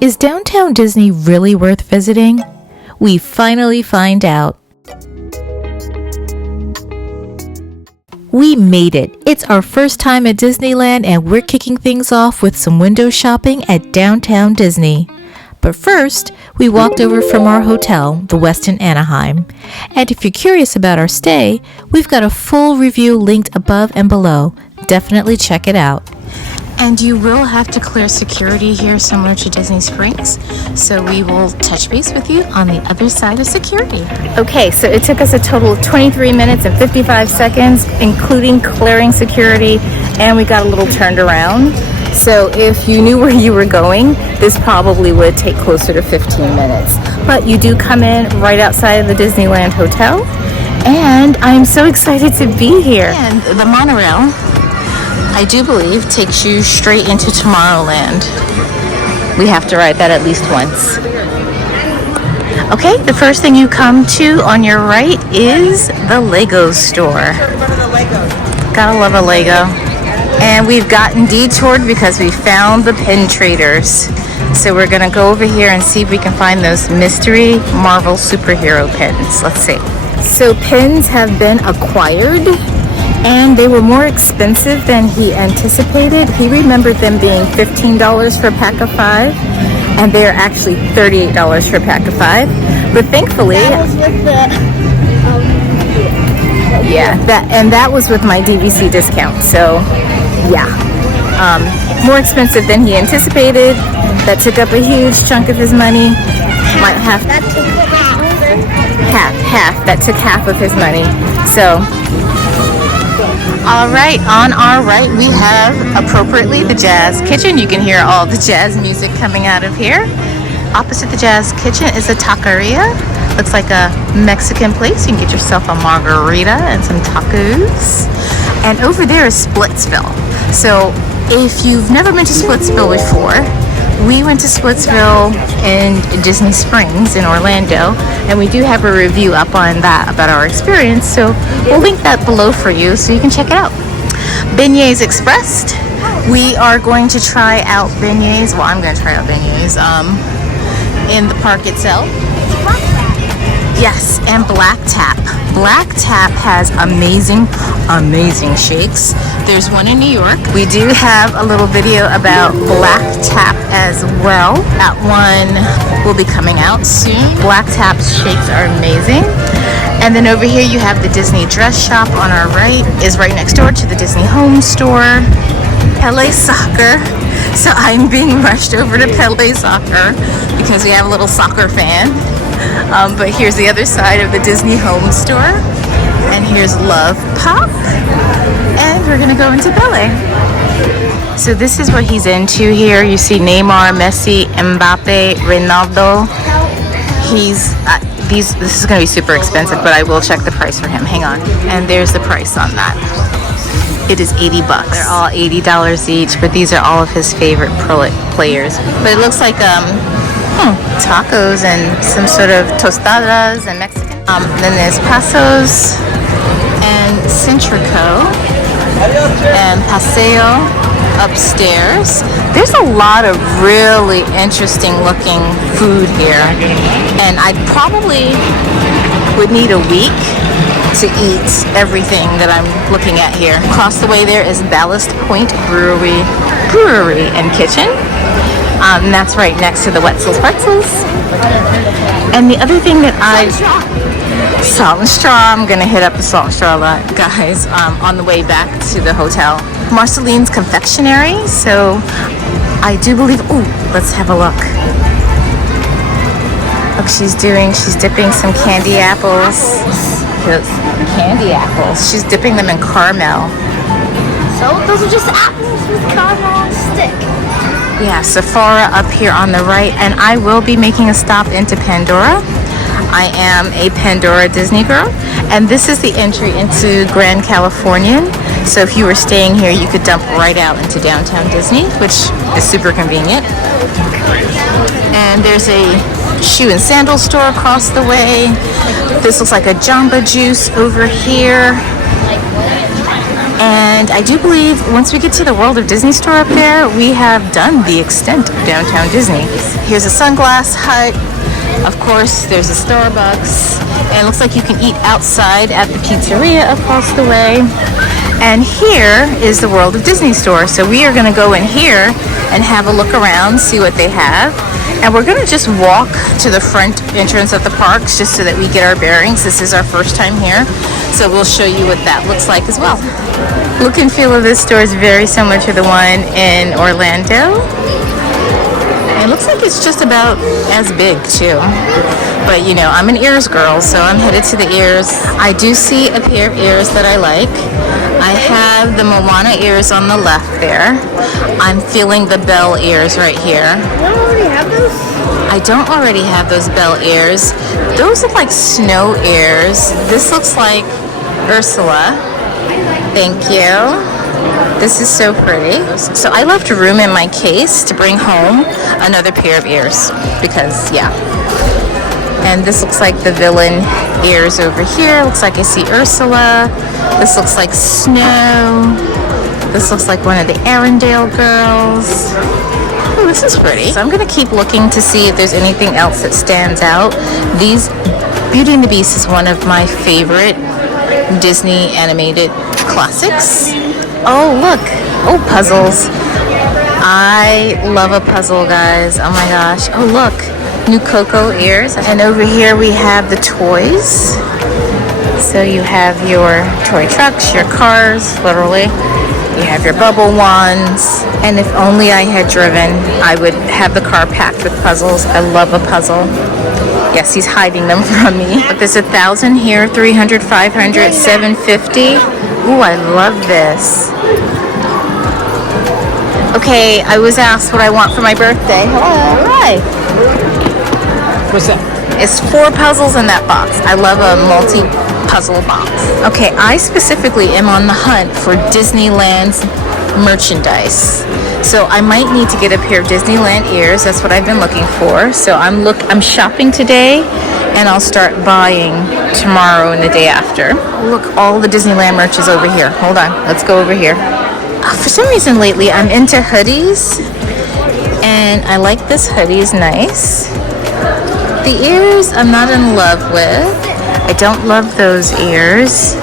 Is downtown Disney really worth visiting? We finally find out. We made it. It's our first time at Disneyland and we're kicking things off with some window shopping at downtown Disney. But first, we walked over from our hotel, the Westin Anaheim. And if you're curious about our stay, we've got a full review linked above and below. Definitely check it out. And you will have to clear security here, similar to Disney Springs. So we will touch base with you on the other side of security. Okay, so it took us a total of 23 minutes and 55 seconds, including clearing security, and we got a little turned around. So if you knew where you were going, this probably would take closer to 15 minutes. But you do come in right outside of the Disneyland Hotel, and I'm so excited to be here. And the monorail, I do believe, takes you straight into Tomorrowland. We have to ride that at least once. Okay, the first thing you come to on your right is the Lego store. Gotta love a Lego. And we've gotten detoured because we found the pin traders. So we're gonna go over here and see if we can find those mystery Marvel superhero pins. Let's see. So pins have been acquired, and they were more expensive than he anticipated. He remembered them being $15 for a pack of 5, and they are actually $38 for a pack of 5. But thankfully, that was with the that was with my DVC discount. So yeah, more expensive than he anticipated. That took up a huge chunk of his money. Might have that took half. That took half of his money. So. All right, on our right we have, appropriately, the Jazz Kitchen. You can hear all the jazz music coming out of here. Opposite the Jazz Kitchen is a taqueria. Looks like a Mexican place. You can get yourself a margarita and some tacos. And over there is Splitsville. So if you've never been to Splitsville before, we went to Splitsville in Disney Springs in Orlando, and we do have a review up on that about our experience, so we'll link that below for you so you can check it out. Beignets Expressed. We are going to try out beignets. Well, I'm going to try out beignets in the park itself. Yes, and Black Tap. Black Tap has amazing shakes. There's one in New York. We do have a little video about Black Tap as well. That one will be coming out soon. Black Tap's shakes are amazing. And then over here you have the Disney dress shop on our right. Is right next door to the Disney home store. Pele Soccer. So I'm being rushed over to Pele Soccer because we have a little soccer fan. But here's the other side of the Disney home store. And here's Love Pop. And we're gonna go into Pele. So this is what he's into here. You see Neymar, Messi, Mbappe, Ronaldo. This is gonna be super expensive, but I will check the price for him. Hang on. And there's the price on that. It is $80. They're all $80 each, but these are all of his favorite players. But it looks like tacos and some sort of tostadas and Mexican. Then there's Pasos and Centrico and Paseo upstairs. There's a lot of really interesting looking food here, and I probably would need a week to eat everything that I'm looking at here. Across the way there is Ballast Point Brewery and Kitchen. And that's right next to the Wetzel's Pretzels. And the other thing that Salt and Straw, I'm gonna hit up the Salt and Straw a lot, guys, on the way back to the hotel. Marceline's Confectionery, so I do believe, let's have a look. Look, she's dipping some candy apples. Candy apples. She's dipping them in caramel. So those are just apples with caramel on a stick. Yeah, Sephora up here on the right, and I will be making a stop into Pandora. I am a Pandora Disney girl, and this is the entry into Grand Californian. So if you were staying here, you could dump right out into downtown Disney, which is super convenient. And there's a shoe and sandal store across the way. This looks like a Jamba Juice over here. And I do believe once we get to the World of Disney store up there, we have done the extent of downtown Disney. Here's a sunglass hut. Of course, there's a Starbucks. And it looks like you can eat outside at the pizzeria across the way. And here is the World of Disney store. So we are going to go in here and have a look around, see what they have. And we're going to just walk to the front entrance of the parks just so that we get our bearings. This is our first time here, so we'll show you what that looks like as well. Look and feel of this store is very similar to the one in Orlando. It looks like it's just about as big too. But you know, I'm an ears girl, so I'm headed to the ears. I do see a pair of ears that I like. I have the Moana ears on the left there. I'm feeling the Belle ears right here. You don't already have those? I don't already have those Belle ears. Those look like snow ears. This looks like Ursula. Thank you. This is so pretty. So I left room in my case to bring home another pair of ears because, yeah. And this looks like the villain ears over here. Looks like I see Ursula. This looks like Snow. This looks like one of the Arendelle girls. Oh, this is pretty. So I'm gonna keep looking to see if there's anything else that stands out. Beauty and the Beast is one of my favorite Disney animated classics. Oh, look. Oh, puzzles. I love a puzzle, guys. Oh my gosh. Oh, look. New Coco ears. And over here we have the toys. So you have your toy trucks, your cars, literally. You have your bubble wands. And if only I had driven, I would have the car packed with puzzles. I love a puzzle. Yes, he's hiding them from me. But there's 1,000 here, 300, 500, 750. Ooh, I love this. Okay, I was asked what I want for my birthday. Hello. Hi. What's that? It's 4 puzzles in that box. I love a multi-puzzle box. Okay, I specifically am on the hunt for Disneyland's merchandise. So I might need to get a pair of Disneyland ears. That's what I've been looking for. So I'm shopping today, and I'll start buying tomorrow and the day after. Look, all the Disneyland merch is over here. Hold on, let's go over here. For some reason lately, I'm into hoodies, and I like this hoodie. It's nice. The ears I'm not in love with. I don't love those ears.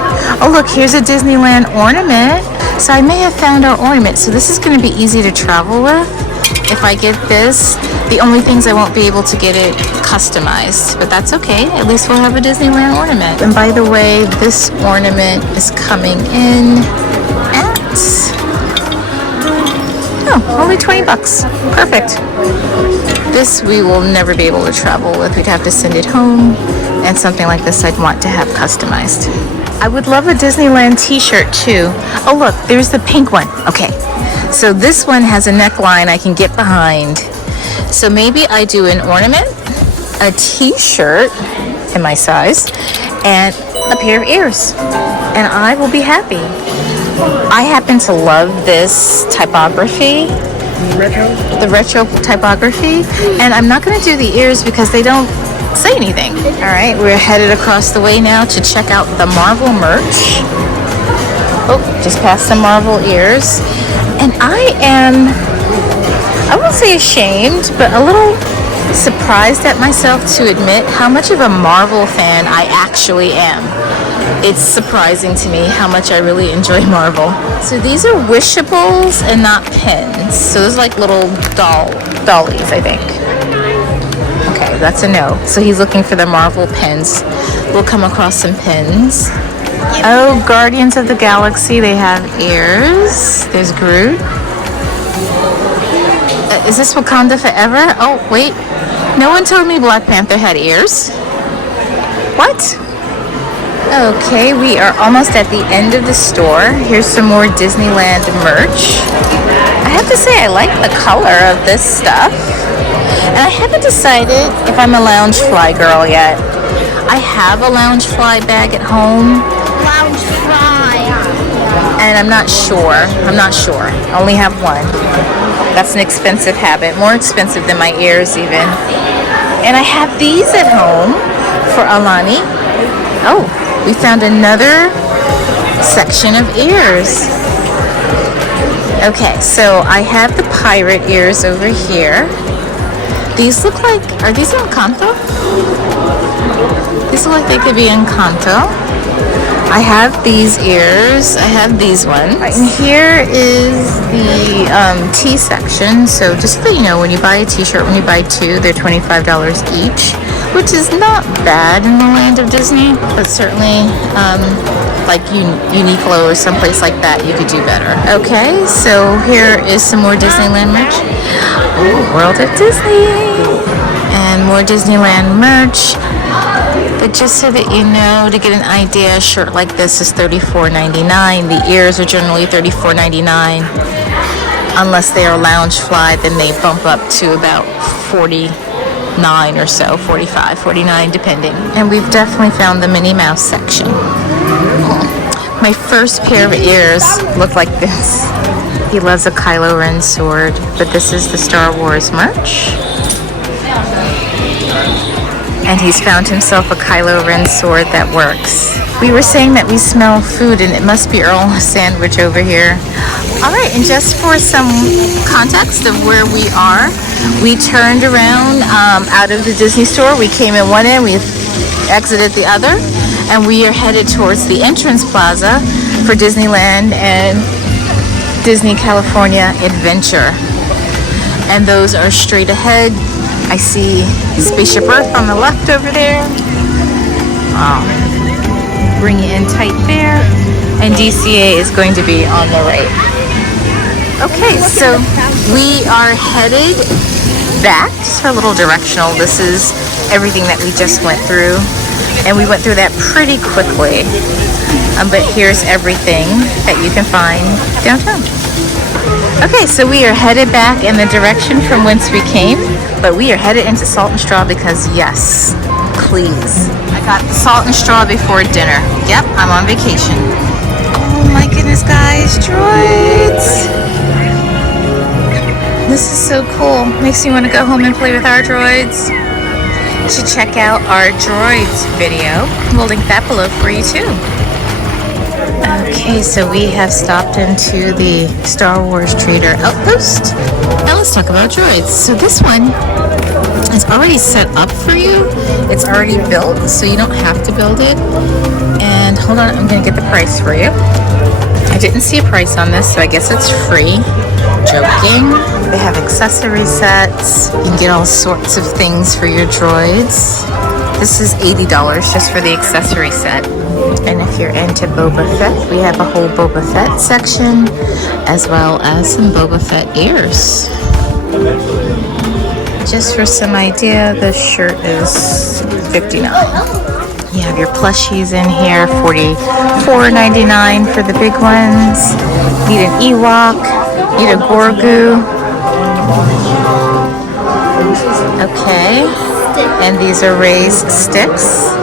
Oh look, here's a Disneyland ornament. So I may have found our ornament. So this is going to be easy to travel with if I get this. The only things I won't be able to get it customized, but that's okay. At least we'll have a Disneyland ornament. And by the way, this ornament is coming in at only 20 bucks. Perfect. This we will never be able to travel with. We'd have to send it home, and something like this I'd want to have customized. I would love a Disneyland t-shirt too. Oh look, there's the pink one. Okay, so this one has a neckline I can get behind. So maybe I do an ornament, a t-shirt in my size, and a pair of ears, and I will be happy. I happen to love this typography, the retro typography, and I'm not going to do the ears because they don't say anything. All right, we're headed across the way now to check out the Marvel merch. Oh, just past some Marvel ears, and I won't say ashamed, but a little surprised at myself to admit how much of a Marvel fan I actually am. It's surprising to me how much I really enjoy Marvel. So these are wishables and not pins. So those are like little dollies, I think. Okay, that's a no. So he's looking for the Marvel pins. We'll come across some pins. Oh, Guardians of the Galaxy, they have ears. There's Groot. Is this Wakanda Forever? Oh, wait. No one told me Black Panther had ears. What? Okay, we are almost at the end of the store. Here's some more Disneyland merch. I have to say I like the color of this stuff. And I haven't decided if I'm a Loungefly girl yet. I have a Loungefly bag at home. Loungefly. And I'm not sure. I only have one. That's an expensive habit. More expensive than my ears even. And I have these at home for Alani. Oh, we found another section of ears. Okay, so I have the pirate ears over here. These look like, are these Encanto? These look like they could be Encanto. I have these ears. I have these ones. Right, and here is the tea section. So just so that you know, when you buy a t-shirt, when you buy two, they're $25 each, which is not bad in the land of Disney, but certainly like Uniqlo or someplace like that, you could do better. Okay, so here is some more Disneyland merch. Ooh, World of Disney. And more Disneyland merch. But just so that you know, to get an idea, a shirt like this is $34.99. The ears are generally $34.99. Unless they are lounge fly, then they bump up to about $49 or so, $45, $49 depending. And we've definitely found the Minnie Mouse section. My first pair of ears look like this. He loves a Kylo Ren sword, but this is the Star Wars merch. And he's found himself a Kylo Ren sword that works. We were saying that we smell food, and it must be Earl's sandwich over here. All right, and just for some context of where we are, we turned around out of the Disney store. We came in one end, we exited the other, and we are headed towards the entrance plaza for Disneyland and Disney California Adventure. And those are straight ahead. I see Spaceship Earth on the left over there. Wow. Bring it in tight there. And DCA is going to be on the right. Okay, so we are headed back, just for a little directional. This is everything that we just went through. And we went through that pretty quickly. But here's everything that you can find downtown. Okay, so we are headed back in the direction from whence we came, but we are headed into Salt and Straw because yes, please. I got the Salt and Straw before dinner. Yep, I'm on vacation. Oh my goodness, guys, droids. This is so cool. Makes me want to go home and play with our droids. You should check out our droids video. We'll link that below for you too. Okay, so we have stopped into the Star Wars Trader Outpost. Now let's talk about droids. So this one is already set up for you. It's already built, so you don't have to build it. And hold on, I'm gonna get the price for you. I didn't see a price on this, so I guess it's free. Joking. They have accessory sets. You can get all sorts of things for your droids. This is $80 just for the accessory set. And if you're into Boba Fett, we have a whole Boba Fett section, as well as some Boba Fett ears. Just for some idea, this shirt is $59. You have your plushies in here, $44.99 for the big ones. Need an Ewok, need a Gorgu. Okay, and these are raised sticks.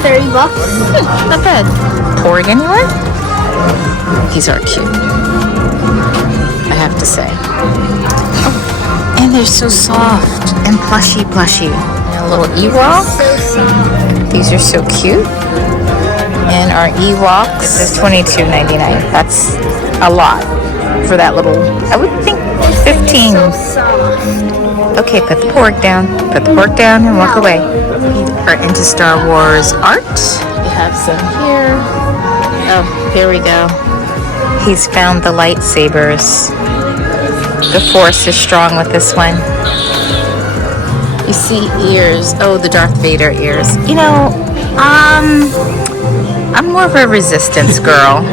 $30. Not bad. Porg, anyone? These are cute, I have to say. Oh, and they're so soft and plushy. And a little Ewok. These are so cute. And our Ewoks is $22.99. That's a lot for that little, I would think 15. Okay, put the pork down. Put the pork down and walk away. We are into Star Wars art. We have some here. Oh, here we go. He's found the lightsabers. The Force is strong with this one. You see ears. Oh, the Darth Vader ears. You know, I'm more of a Resistance girl.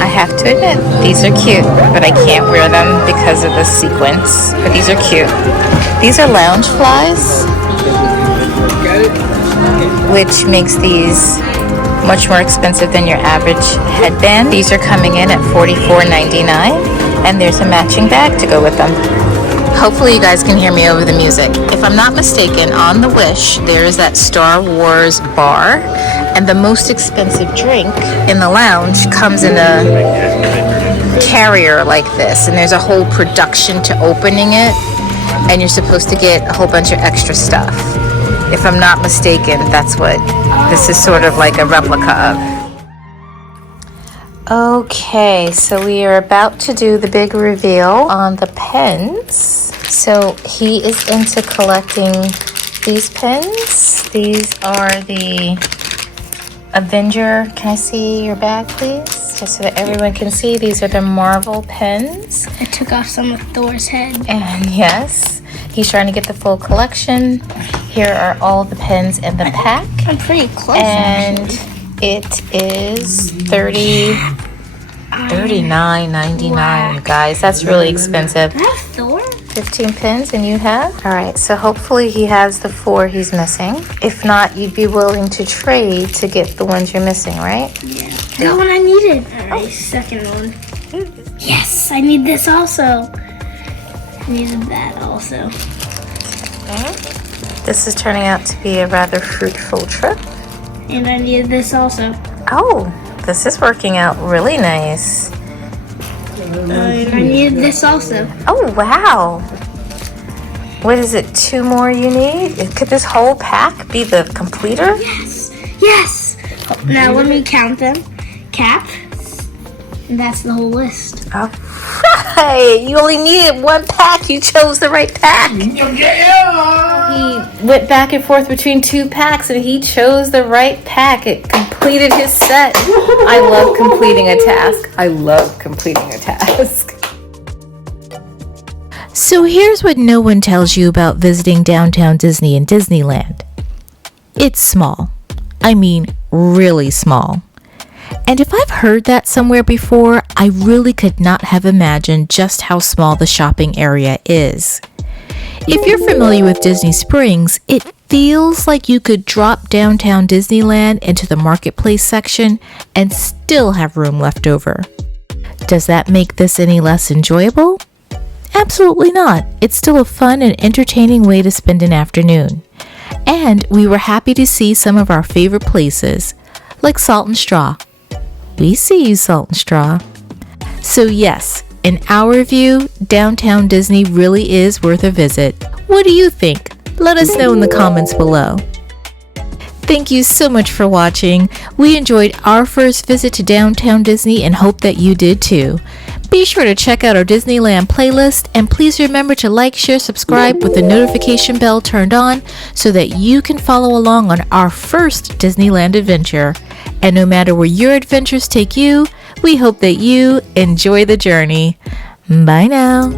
I have to admit, these are cute, but I can't wear them because of the sequence. But these are cute. These are lounge flies, which makes these much more expensive than your average headband. These are coming in at $44.99, and there's a matching bag to go with them. Hopefully you guys can hear me over the music. If I'm not mistaken, on the Wish, there is that Star Wars bar, and the most expensive drink in the lounge comes in a carrier like this, and there's a whole production to opening it, and you're supposed to get a whole bunch of extra stuff. If I'm not mistaken, that's what this is sort of like a replica of. Okay, so we are about to do the big reveal on the pens. So he is into collecting these pens. These are the Avenger. Can I see your bag, please? Just so that everyone can see. These are the Marvel pens. I took off some of Thor's head. And yes, he's trying to get the full collection. Here are all the pens in the pack. I'm pretty close, And actually. it is $39.99, guys. That's really expensive. I have Thor? 15 pins, and you have? All right, so hopefully he has the 4 he's missing. If not, you'd be willing to trade to get the ones you're missing, right? Yeah. The one I needed. Alright, second one. Yes, I need this also. I needed that also. This is turning out to be a rather fruitful trip. And I needed this also. Oh, this is working out really nice. And I needed this also. Oh, wow. What is it, 2 more you need? Could this whole pack be the completer? Yes. Yes. Oh, now let me count them. Cap. And that's the whole list. All right. You only needed 1 pack. You chose the right pack. He went back and forth between 2 packs and he chose the right pack. It completed his set. I love completing a task. I love completing a task. So here's what no one tells you about visiting downtown Disney and Disneyland. It's small. I mean, really small. And if I've heard that somewhere before, I really could not have imagined just how small the shopping area is. If you're familiar with Disney Springs, it feels like you could drop downtown Disneyland into the marketplace section and still have room left over. Does that make this any less enjoyable? Absolutely not. It's still a fun and entertaining way to spend an afternoon. And we were happy to see some of our favorite places, like Salt and Straw. We see you, Salt and Straw. So yes, in our view, downtown Disney really is worth a visit. What do you think? Let us know in the comments below. Thank you so much for watching. We enjoyed our first visit to downtown Disney and hope that you did too. Be sure to check out our Disneyland playlist and please remember to like, share, subscribe with the notification bell turned on so that you can follow along on our first Disneyland adventure. And no matter where your adventures take you, we hope that you enjoy the journey. Bye now.